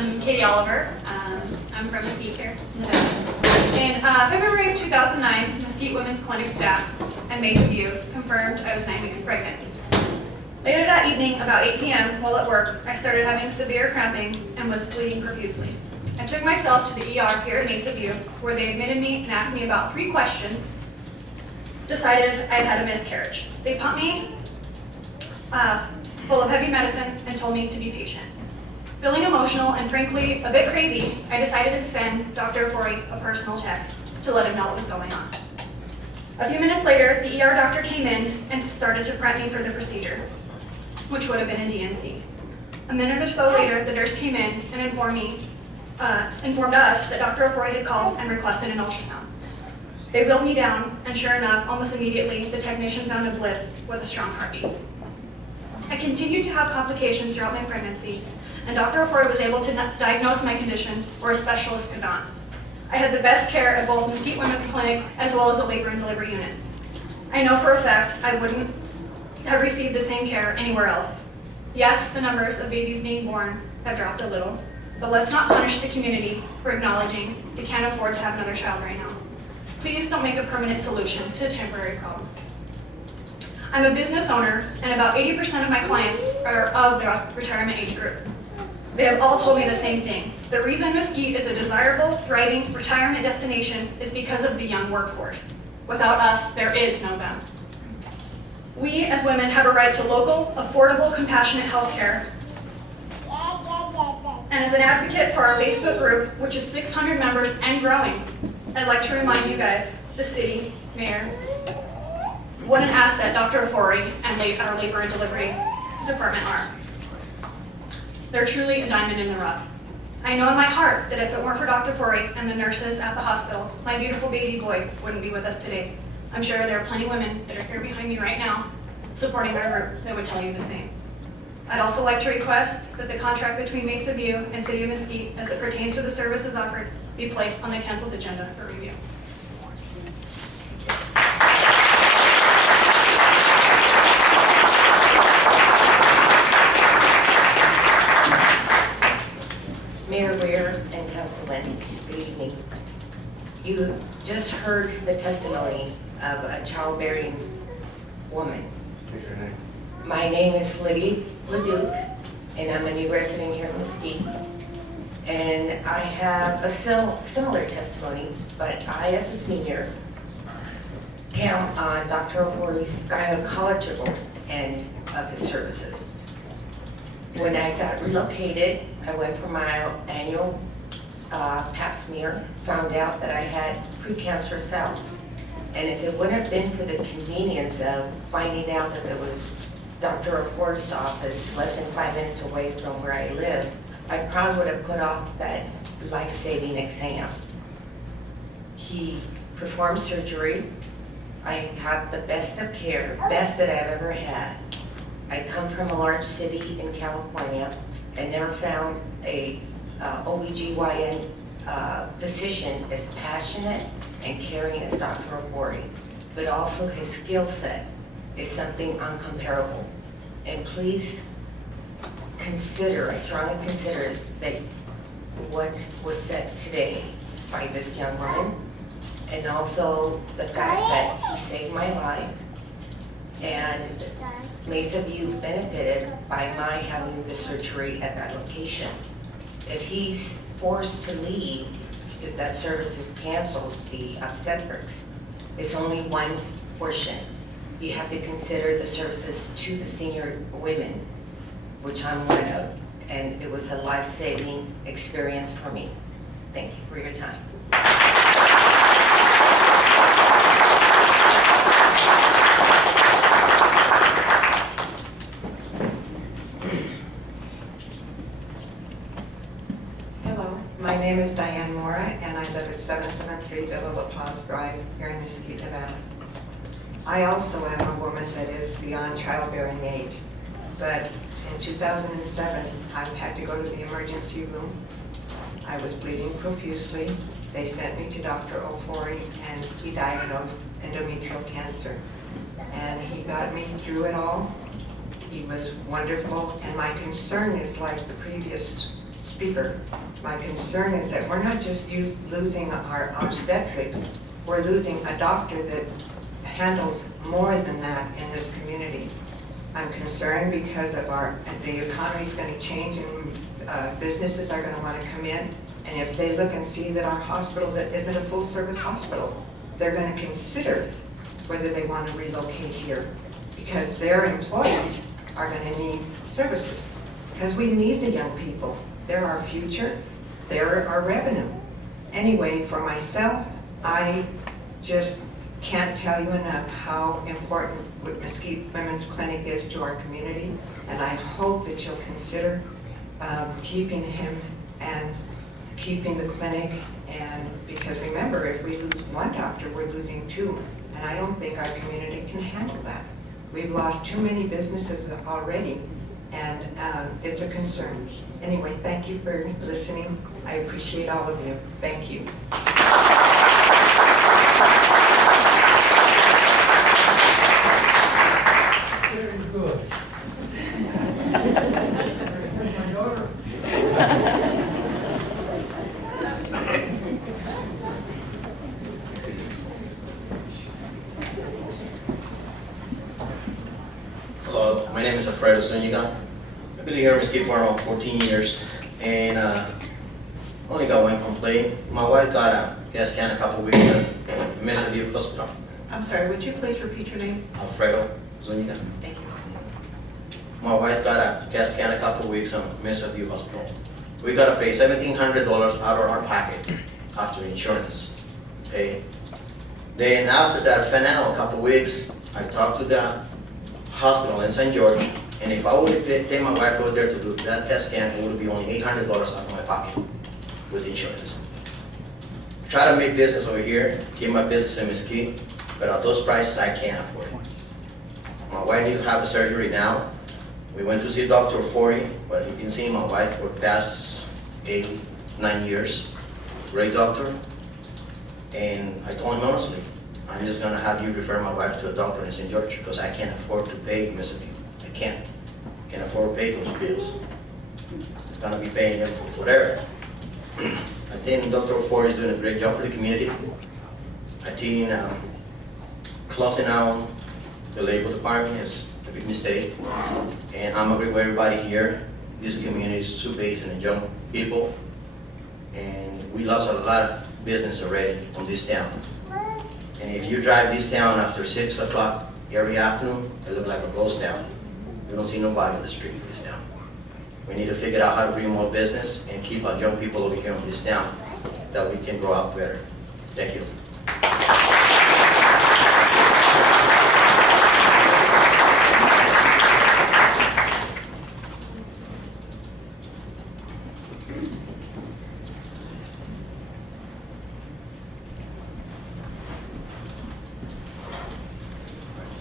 I'm Katie Oliver. I'm from Mesquite here. In February of 2009, Mesquite Women's Clinic staff and Mesa View confirmed I was 9 weeks pregnant. Later that evening, about 8 p.m., while at work, I started having severe cramping and was bleeding profusely. I took myself to the ER here at Mesa View, where they admitted me and asked me about 3 questions, decided I had had a miscarriage. They pumped me full of heavy medicine and told me to be patient. Feeling emotional and frankly a bit crazy, I decided to send Dr. Forey a personal text to let him know what was going on. A few minutes later, the ER doctor came in and started to prep me for the procedure, which would have been a DNC. A minute or so later, the nurse came in and informed us that Dr. Forey had called and requested an ultrasound. They wheeled me down, and sure enough, almost immediately, the technician found a blip with a strong heartbeat. I continued to have complications throughout my pregnancy, and Dr. Forey was able to diagnose my condition where a specialist could not. I had the best care at both Mesquite Women's Clinic as well as a labor and delivery unit. I know for a fact I wouldn't have received the same care anywhere else. Yes, the numbers of babies being born have dropped a little, but let's not punish the community for acknowledging they can't afford to have another child right now. Please don't make a permanent solution to a temporary problem. I'm a business owner, and about 80% of my clients are of the retirement age group. They have all told me the same thing. The reason Mesquite is a desirable, thriving retirement destination is because of the young workforce. Without us, there is no them. We, as women, have a right to local, affordable, compassionate health care. And as an advocate for our Facebook group, which is 600 members and growing, I'd like to remind you guys, the city, mayor, what an asset Dr. Forey and our labor and delivery department are. They're truly a diamond in the rough. I know in my heart that if it weren't for Dr. Forey and the nurses at the hospital, my beautiful baby boy wouldn't be with us today. I'm sure there are plenty of women that are here behind me right now supporting our group that would tell you the same. I'd also like to request that the contract between Mesa View and City of Mesquite as it pertains to the services offered be placed on the council's agenda for review. Mayor Ware and Councilman, good evening. You just heard the testimony of a childbearing woman. What's your name? My name is Lydia LeDuc, and I'm a new resident here in Mesquite. And I have a similar testimony, but I, as a senior, count on Dr. Forey's gynecological end of his services. When I got relocated, I went for my annual pap smear, found out that I had precancerous cells. And if it wouldn't have been for the convenience of finding out that there was Dr. Forey's office less than 5 minutes away from where I live, I probably would have put off that life-saving exam. He performed surgery. I had the best of care, best that I've ever had. I come from a large city in California and never found a OBGYN physician as passionate and caring as Dr. Forey, but also his skill set is something uncomparable. And please consider, I strongly consider that what was said today by this young woman, and also the fact that he saved my life, and Mesa View benefited by my having the surgery at that location. If he's forced to leave, if that service is canceled, the obstetrics, it's only one portion. You have to consider the services to the senior women, which I'm one of, and it was a life-saving experience for me. Thank you for your time. My name is Diane Mora, and I live at 773 Villa La Paz Drive here in Mesquite, Nevada. I also am a woman that is beyond childbearing age, but in 2007, I had to go to the emergency room. I was bleeding profusely. They sent me to Dr. Forey, and he diagnosed endometrial cancer. And he got me through it all. He was wonderful, and my concern is like the previous speaker. My concern is that we're not just losing our obstetrics, we're losing a doctor that handles more than that in this community. I'm concerned because of the economy's going to change and businesses are going to want to come in. And if they look and see that our hospital that isn't a full-service hospital, they're going to consider whether they want to relocate here because their employees are going to need services. Because we need the young people. They're our future. They're our revenue. Anyway, for myself, I just can't tell you enough how important what Mesquite Women's Clinic is to our community, and I hope that you'll consider keeping him and keeping the clinic. And because remember, if we lose one doctor, we're losing two, and I don't think our community can handle that. We've lost too many businesses already, and it's a concern. Anyway, thank you for listening. I appreciate all of you. Thank you. Very good. Here's my daughter. Hello, my name is Alfredo Zuniga. I've been here in Mesquite for around 14 years, and only got one complaint. My wife got a gas can a couple weeks ago in Mesquite Hospital. I'm sorry, would you please repeat your name? Alfredo Zuniga. Thank you. My wife got a gas can a couple weeks in Mesquite Hospital. We gotta pay $1,700 out of our pocket after insurance. Okay. Then after that, for now, a couple weeks, I talked to the hospital in St. George, and if I would take my wife over there to do that CAT scan, it would be only $800 out of my pocket with insurance. Try to make business over here, keep my business in Mesquite, but at those prices, I can't afford it. My wife needs to have a surgery now. We went to see Dr. Forey, but you can see my wife for the past 8-9 years. Great doctor. And I told him honestly, I'm just gonna have you refer my wife to a doctor in St. George because I can't afford to pay Mesquite. I can't afford to pay those bills. It's gonna be paying them for forever. I think Dr. Ford is doing a great job for the community. I think closing down the labor department is a big mistake. And I'm agree with everybody here. This community is too based on young people. And we lost a lot of business already on this town. And if you drive this town after 6 o'clock every afternoon, it looks like a ghost town. You don't see nobody on the street in this town. We need to figure out how to bring more business and keep our young people over here in this town that we can grow up better. Thank you.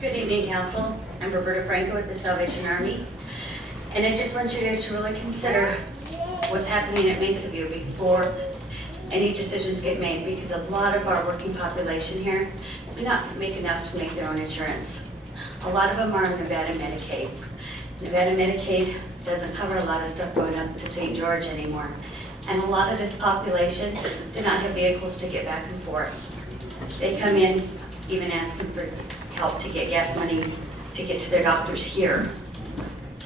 Good evening, Council. I'm Roberta Franco with the Salvation Army. And I just want you guys to really consider what's happening at Mesa View before any decisions get made, because a lot of our working population here do not make enough to make their own insurance. A lot of them are on Nevada Medicaid. Nevada Medicaid doesn't cover a lot of stuff going up to St. George anymore. And a lot of this population do not have vehicles to get back and forth. They come in even asking for help to get gas money to get to their doctors here.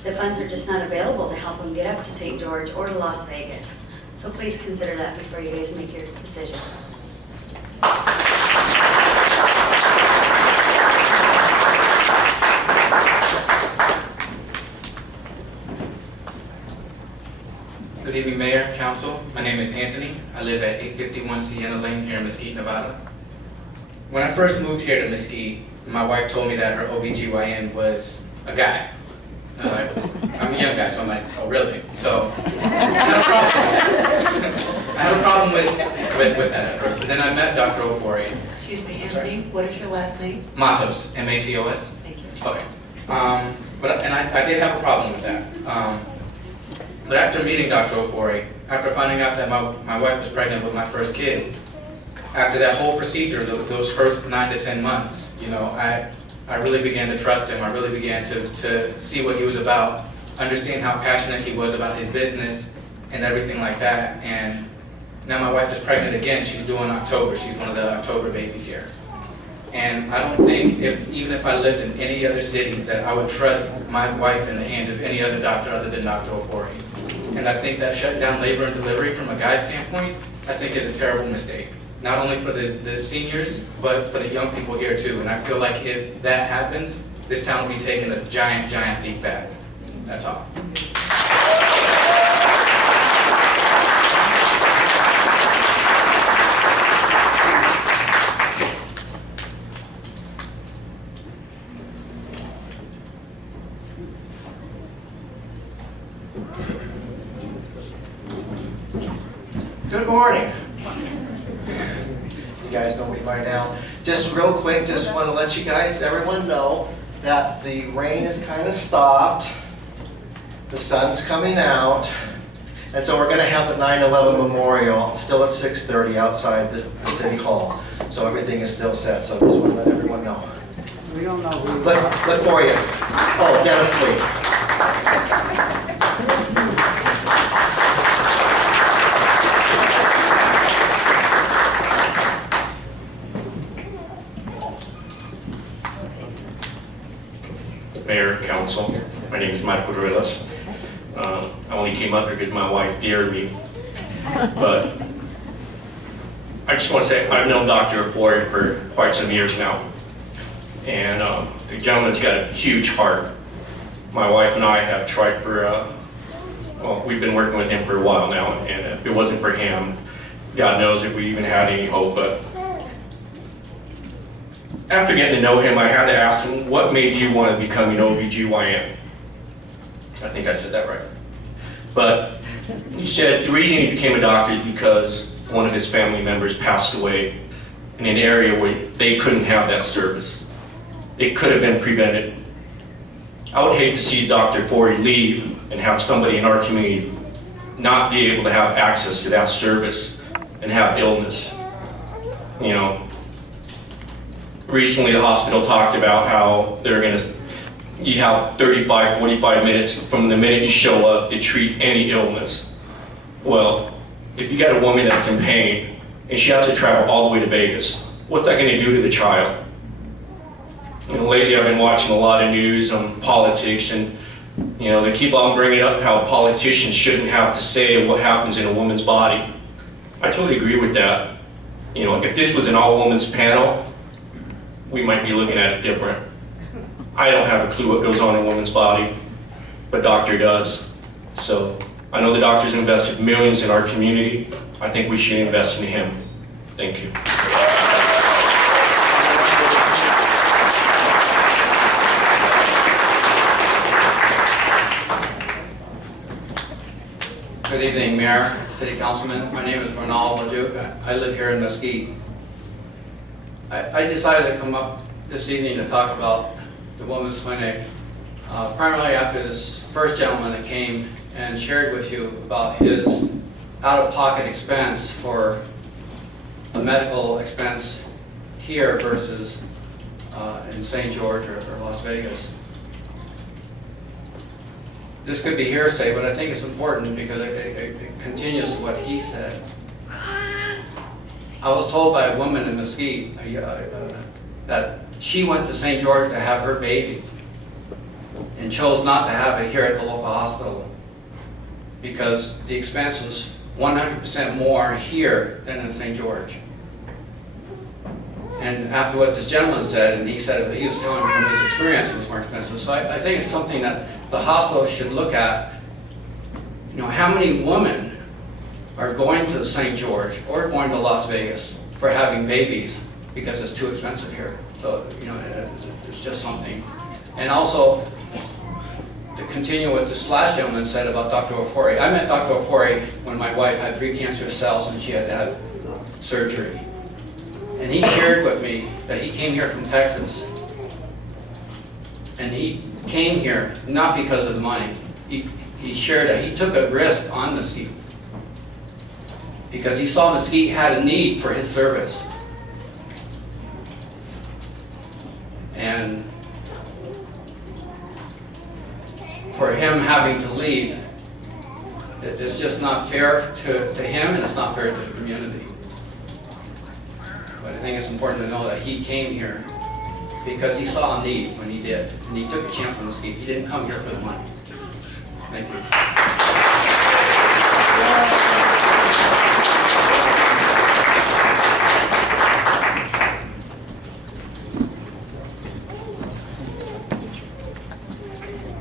The funds are just not available to help them get up to St. George or to Las Vegas. So please consider that before you guys make your decisions. Good evening, Mayor, Council. My name is Anthony. I live at 851 Sienna Lane here in Mesquite, Nevada. When I first moved here to Mesquite, my wife told me that her OBGYN was a guy. I'm a young guy, so I'm like, oh really? So I had a problem with that at first. And then I met Dr. Ofori. Excuse me, Anthony, what is your last name? Matos, M-A-T-O-S. Thank you. Okay. I did have a problem with that. But after meeting Dr. Ofori, after finding out that my wife was pregnant with my first kid, after that whole procedure, those first 9 to 10 months, you know, I really began to trust him. I really began to see what he was about, understand how passionate he was about his business, and everything like that. And now my wife is pregnant again. She's due in October. She's one of the October babies here. And I don't think, even if I lived in any other city, that I would trust my wife in the hands of any other doctor other than Dr. Ofori. And I think that shut down labor and delivery from a guy's standpoint, I think is a terrible mistake. Not only for the seniors, but for the young people here too. And I feel like if that happens, this town will be taking a giant, giant leap back. That's all. Good morning. You guys know me by now. Just real quick, just want to let you guys, everyone know that the rain has kind of stopped. The sun's coming out. And so we're going to have the 9/11 memorial still at 6:30 outside the City Hall. So everything is still set, so just want to let everyone know. We don't know who. Look for you. Oh, Dennis Lee. Mayor, Council, my name is Michael Ruelas. I only came up here because my wife dared me. But I just want to say I've known Dr. Ofori for quite some years now. And the gentleman's got a huge heart. My wife and I have tried for, well, we've been working with him for a while now. And if it wasn't for him, God knows if we even had any hope. But after getting to know him, I had to ask him, what made you want to become an OBGYN? I think I said that right. But he said the reason he became a doctor is because one of his family members passed away in an area where they couldn't have that service. It could have been prevented. I would hate to see Dr. Ofori leave and have somebody in our community not be able to have access to that service and have illness. You know, recently the hospital talked about how they're going to, you have 35, 45 minutes from the minute you show up to treat any illness. Well, if you got a woman that's in pain and she has to travel all the way to Vegas, what's that going to do to the child? You know, lately I've been watching a lot of news on politics, and you know, they keep on bringing up how politicians shouldn't have to say what happens in a woman's body. I totally agree with that. You know, if this was an all-women's panel, we might be looking at it different. I don't have a clue what goes on in a woman's body, but doctor does. So I know the doctor's invested millions in our community. I think we should invest in him. Thank you. Good evening, Mayor, City Councilman. My name is Ronald Leduc. I live here in Mesquite. I decided to come up this evening to talk about the Women's Clinic, primarily after this first gentleman that came and shared with you about his out-of-pocket expense for a medical expense here versus in St. George or Las Vegas. This could be hearsay, but I think it's important because it continues what he said. I was told by a woman in Mesquite that she went to St. George to have her baby and chose not to have it here at the local hospital because the expense was 100% more here than in St. George. And after what this gentleman said, and he said that he was telling me from his experience it was more expensive, so I think it's something that the hospital should look at. You know, how many women are going to St. George or going to Las Vegas for having babies because it's too expensive here. So, you know, it's just something. And also, to continue what this last gentleman said about Dr. Ofori, I met Dr. Ofori when my wife had precancerous cells and she had had surgery. And he shared with me that he came here from Texas. And he came here not because of the money. He shared that he took a risk on Mesquite because he saw Mesquite had a need for his service. And for him having to leave, It's just not fair to him, and it's not fair to the community. But I think it's important to know that he came here because he saw a need when he did, and he took a chance on Mesquite. He didn't come here for the money. Thank you.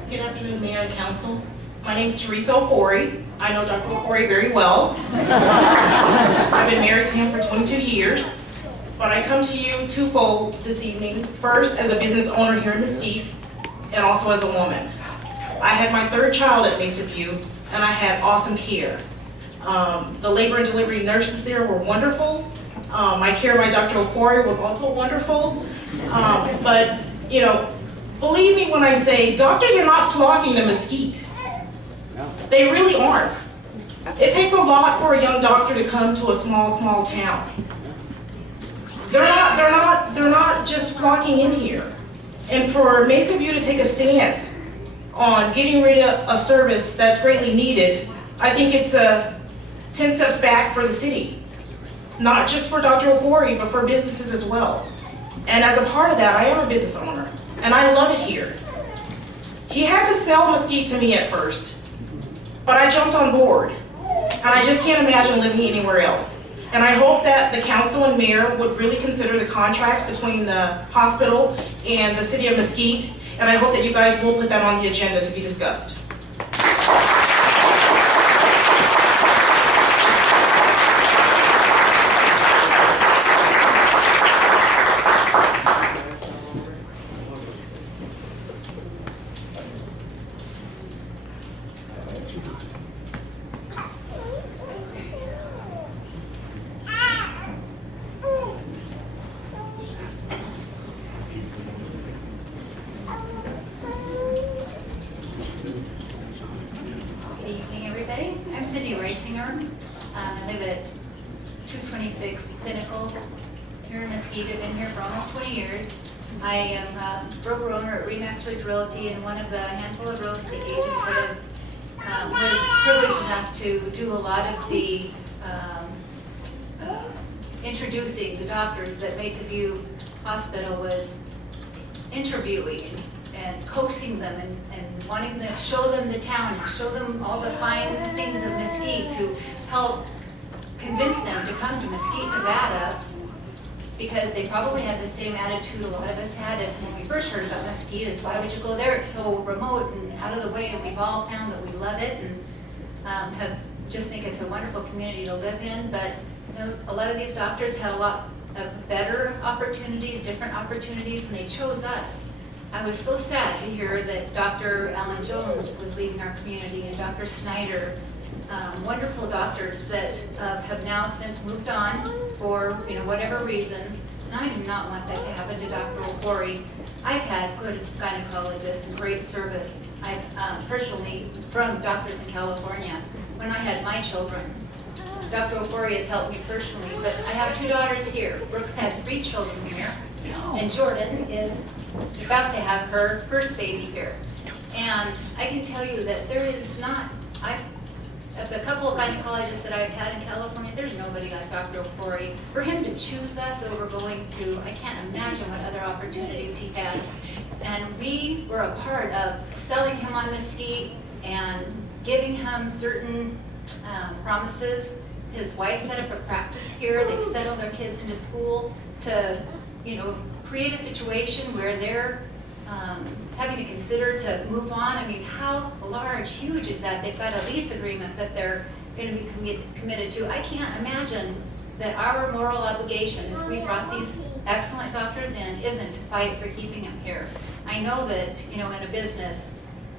Good afternoon, Mayor and Council. My name is Teresa Ofori. I know Dr. Ofori very well. I've been married to him for 22 years, but I come to you twofold this evening. First, as a business owner here in Mesquite, and also as a woman. I had my third child at Mesa View, and I had awesome care. The labor and delivery nurses there were wonderful. My care by Dr. Ofori was also wonderful. But, you know, believe me when I say doctors are not flocking to Mesquite. They really aren't. It takes a lot for a young doctor to come to a small town. They're not just flocking in here. And for Mesa View to take a stance on getting rid of service that's greatly needed, I think it's 10 steps back for the city. Not just for Dr. Ofori, but for businesses as well. And as a part of that, I am a business owner, and I love it here. He had to sell Mesquite to me at first, but I jumped on board, and I just can't imagine living anywhere else. And I hope that the council and mayor would really consider the contract between the hospital and the city of Mesquite, and I hope that you guys will put that on the agenda to be discussed. I live at 226 Pinnacle here in Mesquite. I've been here for almost 20 years. I am broker owner at Remax Ridge Realty and one of the handful of real estate agents that was privileged enough to do a lot of the introducing the doctors that Mesa View Hospital was interviewing and coaxing them and wanting to show them the town, show them all the fine things of Mesquite to help convince them to come to Mesquite, Nevada, because they probably had the same attitude a lot of us had when we first heard about Mesquite, is why would you go there? It's so remote and out of the way, and we've all found that we love it and have just think it's a wonderful community to live in. But you know, a lot of these doctors had a lot of better opportunities, different opportunities, and they chose us. I was so sad to hear that Dr. Alan Jones was leaving our community and Dr. Snyder, wonderful doctors that have now since moved on for whatever reasons. And I do not want that to happen to Dr. Ofori. I've had good gynecologists and great service. I've personally, from doctors in California, when I had my children, Dr. Ofori has helped me personally, but I have 2 daughters here. Brooks had 3 children here, and Jordan is about to have her first baby here. And I can tell you that there is not, of the couple of gynecologists that I've had in California, there's nobody like Dr. Ofori. For him to choose us over going to, I can't imagine what other opportunities he had. And we were a part of selling him on Mesquite and giving him certain promises. His wife set up a practice here. They've settled their kids into school to, create a situation where they're having to consider to move on. I mean, how large, huge is that? They've got a lease agreement that they're going to be committed to. I can't imagine that our moral obligation, as we brought these excellent doctors in, isn't to fight for keeping them here. I know that, in a business,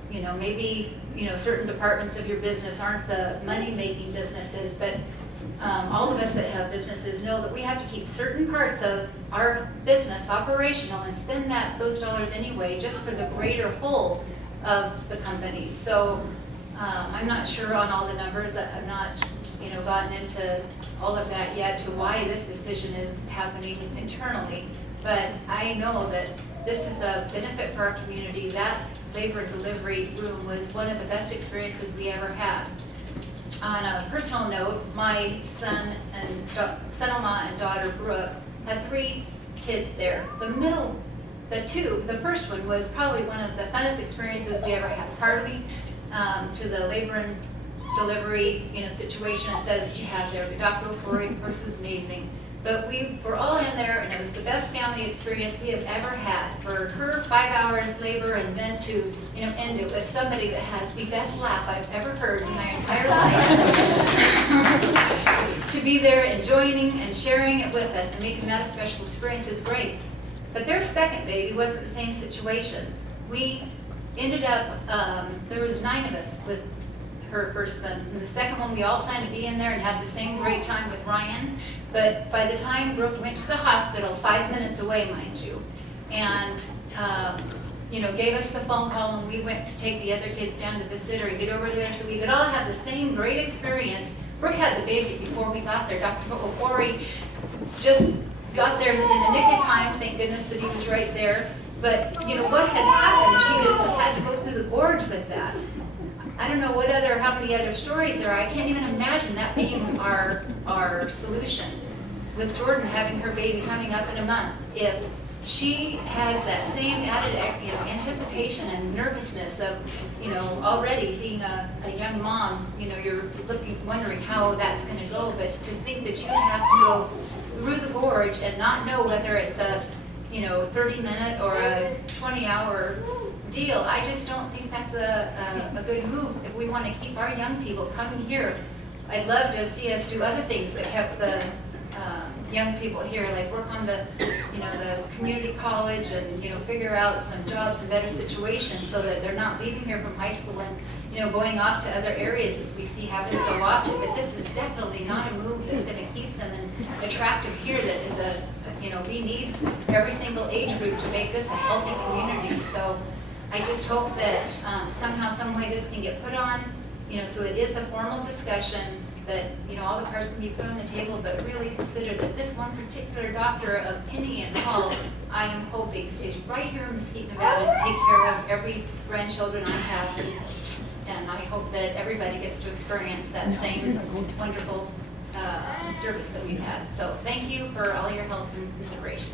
maybe, certain departments of your business aren't the money-making businesses, but all of us that have businesses know that we have to keep certain parts of our business operational and spend those dollars anyway, just for the greater whole of the company. So I'm not sure on all the numbers. I've not, gotten into all of that yet to why this decision is happening internally. But I know that this is a benefit for our community. That labor and delivery room was one of the best experiences we ever had. on a personal note, my son-in-law and daughter Brooke had 3 kids there. The first one was probably one of the funnest experiences we ever had. Partly to the labor and delivery, situation instead that you have there. But Dr. O'Forey, of course, is amazing. But we were all in there, and it was the best family experience we have ever had. For her 5 hours labor, and then to end it with somebody that has the best laugh I've ever heard in my entire life. To be there and joining and sharing it with us and making that a special experience is great. But their second baby wasn't the same situation. We ended up, there was 9 of us with her first son. And the second one, we all planned to be in there and have the same great time with Ryan. But by the time Brooke went to the hospital, 5 minutes away, mind you, and gave us the phone call, and we went to take the other kids down to the sitter and get over there so we could all have the same great experience. Brooke had the baby before we got there. Dr. O'Forey just got there in the nick of time. Thank goodness that he was right there. But what had happened? She would have had to go through the gorge with that. I don't know how many other stories there are. I can't even imagine that being our solution. With Jordan having her baby coming up in a month, if she has that same added anticipation and nervousness of already being a young mom, you're wondering how that's going to go. But to think that you have to go through the gorge and not know whether it's a 30-minute or a 20-hour deal, I just don't think that's a good move if we want to keep our young people coming here. I'd love to see us do other things that kept the young people here, like work on the community college and figure out some jobs and better situations so that they're not leaving here from high school and going off to other areas as we see happen so often. But this is definitely not a move that's going to keep them attractive here. That is we need every single age group to make this a healthy community. So I just hope that somehow, some way this can get put on, so it is a formal discussion, that, all the cards can be put on the table, but really consider that this one particular doctor of Penny and Hall, I am hoping stays right here in Mesquite, Nevada, to take care of every grandchildren I have. And I hope that everybody gets to experience that same wonderful service that we've had. So thank you for all your help and consideration.